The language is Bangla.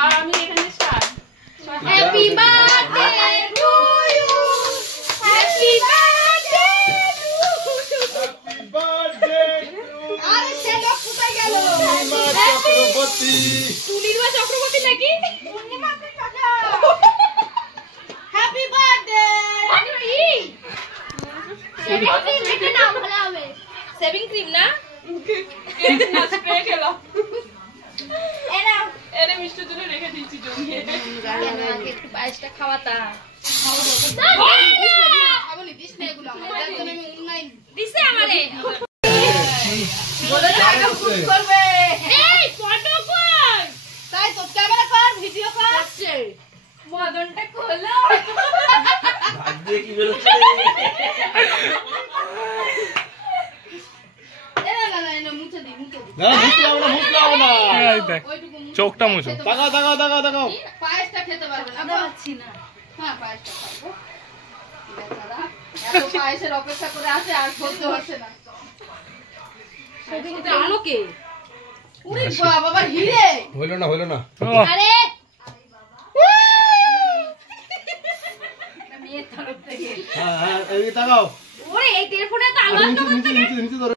আর আমি এখানে start. Happy birthday to you, happy birthday to you, happy birthday আরে সে লোক কোথায় গেল? চক্রবর্তী। তুলিরবা চক্রবর্তী নাকি? পূর্ণিমা কাকা হ্যাপি বার্থডে। সেভিং ক্রিম না? না স্প্রে খেলাম। এনে মিষ্টি তুলে রেখে দিয়েছি জমিয়ে। একটু পায়েসটা খাওয়াতা। খাবনি দিস না এগুলো আমার। দেখো আমি অনলাইন দিছে আমারে। বলে না খুব করবে। এই ফটো কর। তাই তো ক্যামেরা কর, ভিডিও কর। আচ্ছা মদনটা খোলো। ভাগ দিয়ে কি বেরোচ্ছে? না মুছে দি, মুছে দি। না মুখ লাও না। এই দেখ চোখটা মুছো। তাকাও। পায়েসটা খেতে পারবে না। পাচ্ছি না। হ্যাঁ পায়েসটা খাবো। বেচারা এত পায়েসের অপেক্ষা করে আছে আর সহ্য হচ্ছে না। সেদিকে আনো কে? উরে বাবা হিরে। হইলো না। আরে মেয়ের তরফ থেকে। হ্যাঁ, এদিকে তাকাও। ওরে এই টেলিফোনে তো আওয়াজ তো নিচে ধরো।